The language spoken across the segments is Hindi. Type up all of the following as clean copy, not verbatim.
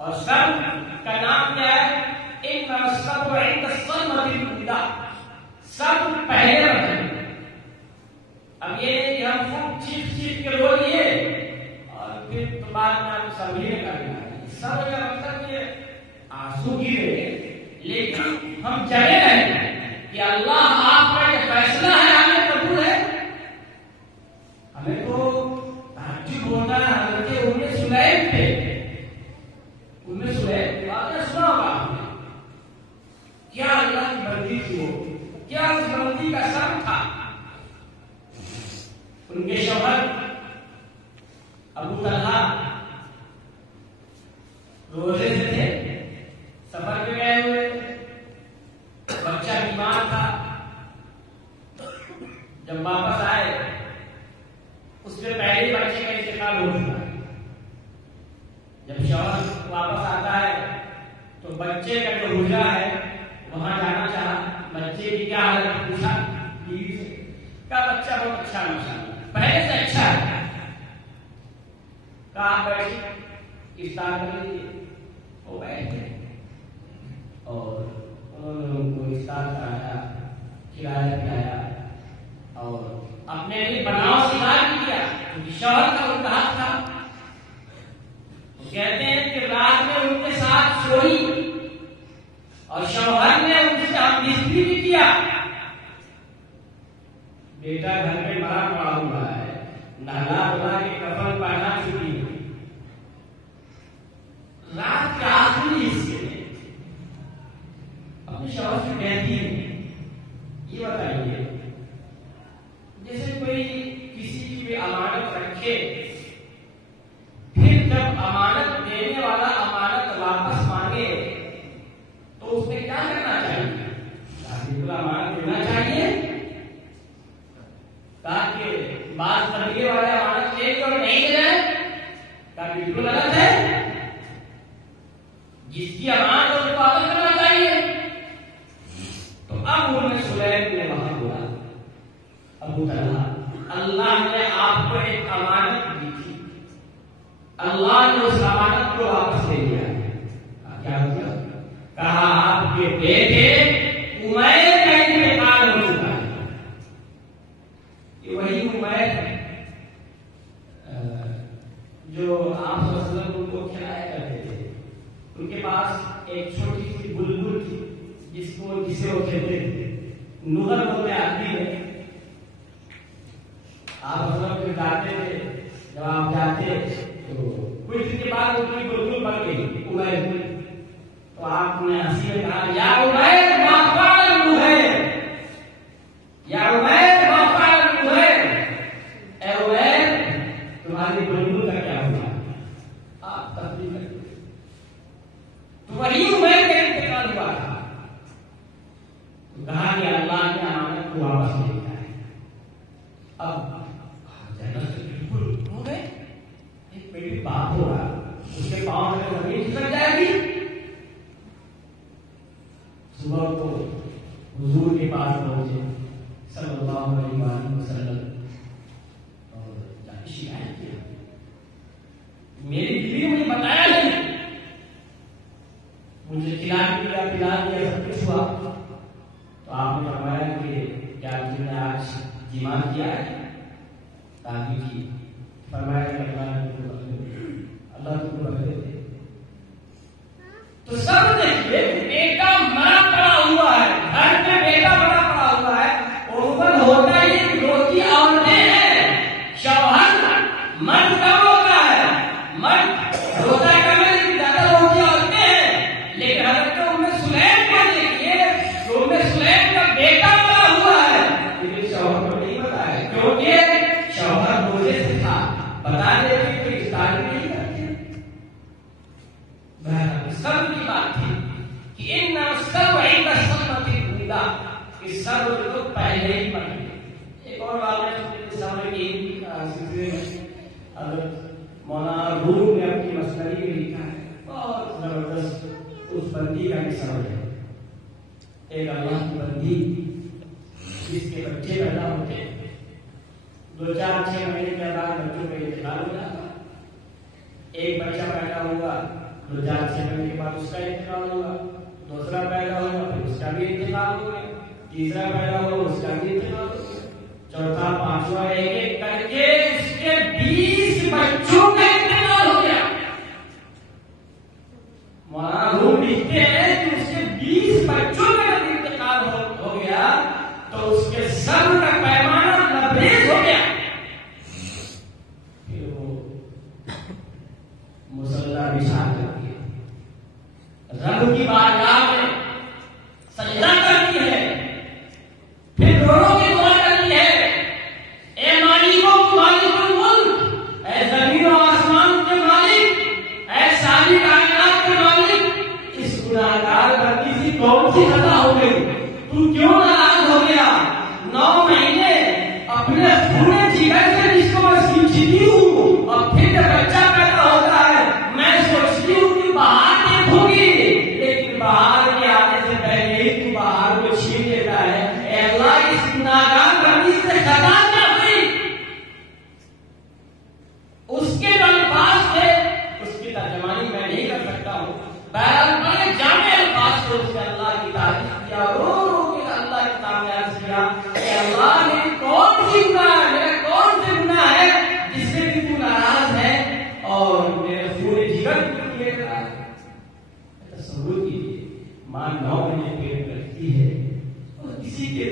और सब का नाम क्या है? सब पहले रखें। अब ये हम खूब चीख के बोलिए और फिर तो बाद में हम सभी ने करना है। सब का मतलब ये आंसू गिरे, लेकिन हम जगे रहे कि अल्लाह आपका जो फैसला है हमें कबूल है। हमें तो ताज्जुब होता है। हमें उनमें सुलैम थे, उनमें सुलैम बातें सुना होगा आपने। क्या अल्लाह की बंदी थी वो, क्या उस बंदी का सर था। उनके शौहर अबू तलहा रोजे से थे, सफर पे गए हुए, बच्चा बीमार था। जब वापस आए उससे पहले बच्चे का इंतकाल हो चुका है। जब शौहर वापस आता है तो बच्चे का जो हुजरा है वहां जाना चाहा, बच्चे की क्या हालत पूछा बीवी से, कहा बच्चा बहुत अच्छा माशाअल्लाह, पहले से अच्छा है। कहा आप बैठिए, इफ्तार कर लीजिए। वो बैठे और उन्होंने उनको इफ्तार कराया, खिलाया पिलाया और अपने लिए बनाव सिखा दिया, क्योंकि शौहर का उनका हक था। वो कहते हैं कि रात में उनके साथ सोई और शौहर ने उनसे हमदर्दी भी किया। बेटा घर में मरा पड़ा हुआ है, नहला धुला के कफन पहना चुकी है, रात के आखिरी हिस्से में अपने शौहर से कहती है, ये बताइए जैसे कोई किसी की भी अमानत रखे, फिर जब अमानत देने वाला अमानत वापस मांगे तो उसमें क्या करना चाहिए? बिल्कुल अमानत देना चाहिए, ताकि बात करने वाले अमानत ले और नहीं दे रहे, क्या बिल्कुल गलत है? जिसकी अमानत उसको वापस करना चाहिए। तो अब उन्होंने सुलैम ने वहां बोला, अबू तलहा, अल्लाह ने आपको एक अमानत दी थी, अल्लाह ने उस अमानत को वापस ले लिया। क्या मतलब? कहा आपके बेटे उमैर का इंतकाल हो चुका है। ये वही उमैर है जो आप सल्लल्लाहु उनको खिलाया करते थे। उनके पास एक छोटी सी बुलबुल थी जिसे वो खेलते थे, नुगर बोलते आदमी है। आप सब जाते थे, जब आप जाते तो कुछ दिन के बाद उनकी बुलबुल बन गई उमैर की। तो आपने हंसी में कहा, या उमैर माफाल मुहैर, या उमैर माफाल मुहैर, ए उमैर तुम्हारी बुलबुल का क्या हुआ? आप तस्लीम करते। तो वही उमैर का इंतकाल हुआ था। तो कहा कि अल्लाह ने अमानत को वापस ले लिया है। अब जन्नत से बिल्कुल हो गए। एक बेटी बाप होगा, उसके पांव में जमीन खिसक जाएगी। सुबह को हुजूर के पास पहुंचे सल्लल्लाहु अलैहि वसल्लम और जाके शिकायत किया, मेरी बीवी मुझे बताया नहीं, मुझे खिला दिया सब कुछ हुआ। तो आपने फरमाया कि क्या तुमने आज जिमा किया है? ताकि की फरमाया अल्लाह तुमको बदले दे। तो सब देखिए, बेटा मरा पड़ा हुआ है, घर में बेटा मरा पड़ा हुआ है, ओवन होता ही रोटी औरतें हैं, शौहर मर्द कम होता है, मर्द होता है कम है, लेकिन ज्यादा रोटी औरतें हैं। लेकिन हजरत उम्मे सुलैम को देखिए, उम्मे सुलैम का बेटा मरा हुआ है, लेकिन शौहर को नहीं पता है, क्योंकि शौहर रोजे से था, बता देते तो इफ्तार नहीं करते। सब की बात थी कि इन सब इस सब को पहले ही पढ़े। एक और बात है समय की मौलाना रूम ने अपनी मसनदी में लिखा है, बहुत जबरदस्त उस बंदी का मिसाल है। एक अल्लाह की बंदी जिसके बच्चे पैदा होते, 2-4-6 महीने के बाद बच्चों का इंतकाल हो जाता। एक बच्चा पैदा हुआ 2 4 6 महीने के बाद उसका इंतकाल होगा, दूसरा पैदा होगा फिर उसका भी इंतकाल हो गया, तीसरा पैदा होगा उसका भी इंतकाल हो गया, चौथा पांचवा एक एक करके उसके 20 बच्चों का इंतकाल हो गया। मौलाना रूम लिखते हैं कि उसके 20 बच्चों का इंतकाल हो गया तो उसके सब्र का पैमाना लबरेज हो गया। फिर वो मुसल्ला बिछा करके रब की बारगाह में सजदा करती है, फिर दोनों की दुआ करती है, ए मालिकों मालिकुल मुल्क, ए जमीन और आसमान के मालिक, ए सारी कायनात के मालिक, इस गुनाहगार बंदी से कौन सी खता हो गई, तू क्यों नाराज हो गया? 9 महीने अपने पूरे जिगर से जिसको मैं सींचती हूँ और फिर जब बच्चा पैदा होता है मैं सोचती हूँ कि बाहर देखूंगी, लेकिन बाहर के आने से पहले ही तू बाहर को छीन लेता है। ए अल्लाह, इस गुनाहगार बंदी से खता क्या हुई? उसके अल्फाज थे, उसकी तर्जमानी मैं नहीं कर सकता हूँ। बहरहाल मैंने जामे अल्फाज से उसके अल्लाह की तारीफ किया, रो रो के अल्लाह के सामने अर्ज किया, ए अल्लाह, मेरी कौन सी गुनाह है, मेरा कौन से गुनाह है जिससे कि तू नाराज है और मेरे पूरे जीवन को ले रहा है? तसव्वुर कीजिए, मां 9 महीने पेट में रखती है और किसी के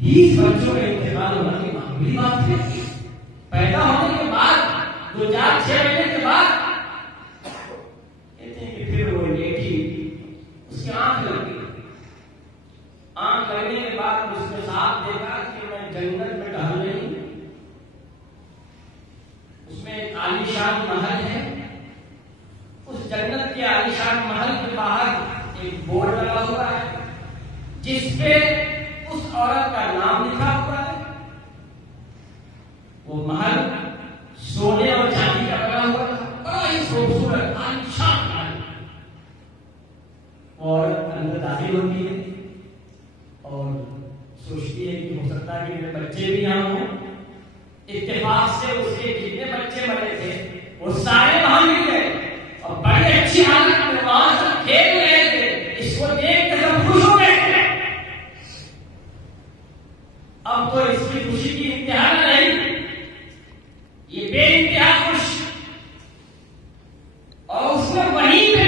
20 बच्चों का इंतकाल होना की मामूली बात है। पैदा होने के बाद 2 4 6 महीने के बाद कहते हैं कि फिर वो लेटी, उसकी आंख लग गई। आंख लगने के बाद उसने साफ देखा कि मैं जंगल में टहल रही हूं, उसमें एक आलीशान महल है, उस जन्नत के आलीशान महल के बाहर एक बोर्ड लगा हुआ है जिसपे उस औरत का नाम लिखा हुआ है। वो महल सोने और चांदी का बना हुआ था, बड़ा ही खूबसूरत आलीशान महल। और अंदर दाखिल होती है और सोचती है कि हो सकता है कि मेरे बच्चे भी यहाँ हों। इत्तेफाक से उसके जितने बच्चे बने थे वो सारे वहां मिल गए और बड़ी अच्छी हालत में वहां सब खेल रहे थे। इसको देख के सब खुश हो गए। अब तो इसकी खुशी की इंतहा नहीं, ये बेइंतहा खुश। और उसने वहीं पे